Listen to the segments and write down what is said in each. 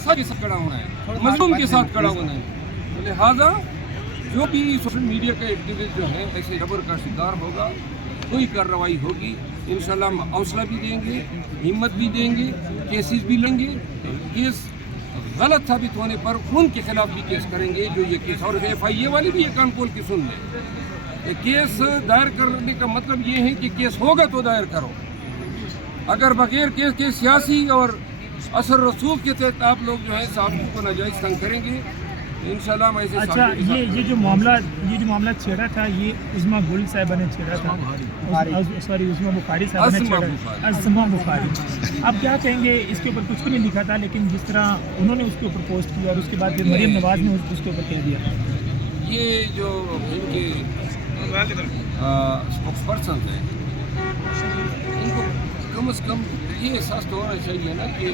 सच के साथ खड़ा होना है, मजलूम के साथ खड़ा होना है। तो लिहाजा जो भी सोशल मीडिया का एक्टिविस्ट जो है ऐसे जबर का शिकार होगा, कोई कार्रवाई होगी, इंशाल्लाह हम हौसला भी देंगे, हिम्मत भी देंगे, केसेस भी लेंगे। केस गलत साबित होने पर उनके खिलाफ भी केस करेंगे जो ये केस, और FIA वाले भी ये कान खोल के सुन लें। केस दायर करने का मतलब ये है कि केस होगा तो दायर करो, अगर बगैर केस के सियासी और असर रसूख के तहत आप लोग जो है साबित को नाजायज तंग करेंगे, इंशाल्लाह हम ऐसे। अच्छा, ये जो मामला छेड़ा था, ये उस्मा गुल साहिबा ने छेड़ा था, सॉरी उस्मा बुखारी साहिबा ने छेड़ा, अज़मा बुखारी। अब क्या कहेंगे, इसके ऊपर कुछ भी नहीं लिखा था, लेकिन जिस तरह उन्होंने उसके ऊपर पोस्ट किया और उसके बाद फिर मरीम नवाज ने उसके ऊपर कह दिया। ये जो इनके स्पोक्स पर्सन हैं, इनको कम से कम ये एहसास तो होना चाहिए ना कि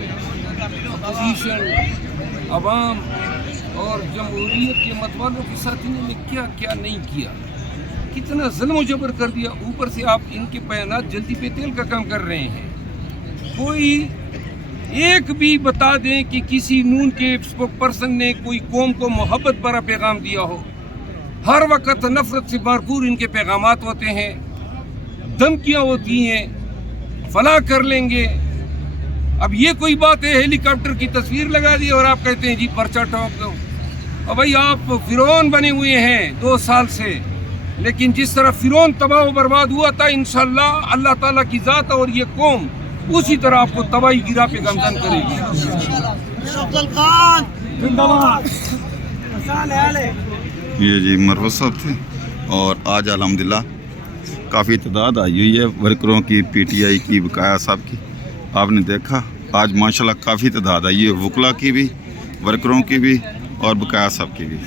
अपोजिशन, अवाम और जमहूरियत के मतवालों के साथ इन्होंने क्या क्या नहीं किया, कितना ज़ुल्म जबर कर दिया। ऊपर से आप इनके बयानात जल्दी पे तेल का काम कर रहे हैं। कोई एक भी बता दें कि किसी नून के स्पोक पर्सन ने कोई कौम को मोहब्बत भरा पैगाम दिया हो। हर वक्त नफरत से भरपूर इनके पैगामात होते हैं, धमकियाँ होती हैं, फला कर लेंगे। अब ये कोई बात है, हेलीकॉप्टर की तस्वीर लगा दी और आप कहते हैं जी पर्चा ठोक दो। और भाई आप फिरौन बने हुए हैं 2 साल से, लेकिन जिस तरह फिरौन तबाह बर्बाद हुआ था, इंशाल्लाह अल्लाह ताला की ज़ात और ये कौम उसी तरह आपको तबाही गिरा पे गमजन करेगी। ये जी मरवत साहब थे, और आज अल्हम्दुलिल्लाह काफ़ी तादाद आई हुई है वर्करों की, PTI की, बकाया साहब की। आपने देखा आज माशाल्लाह काफ़ी तादाद आई है, वकला की भी, वर्करों की भी और बकाया साहब की भी।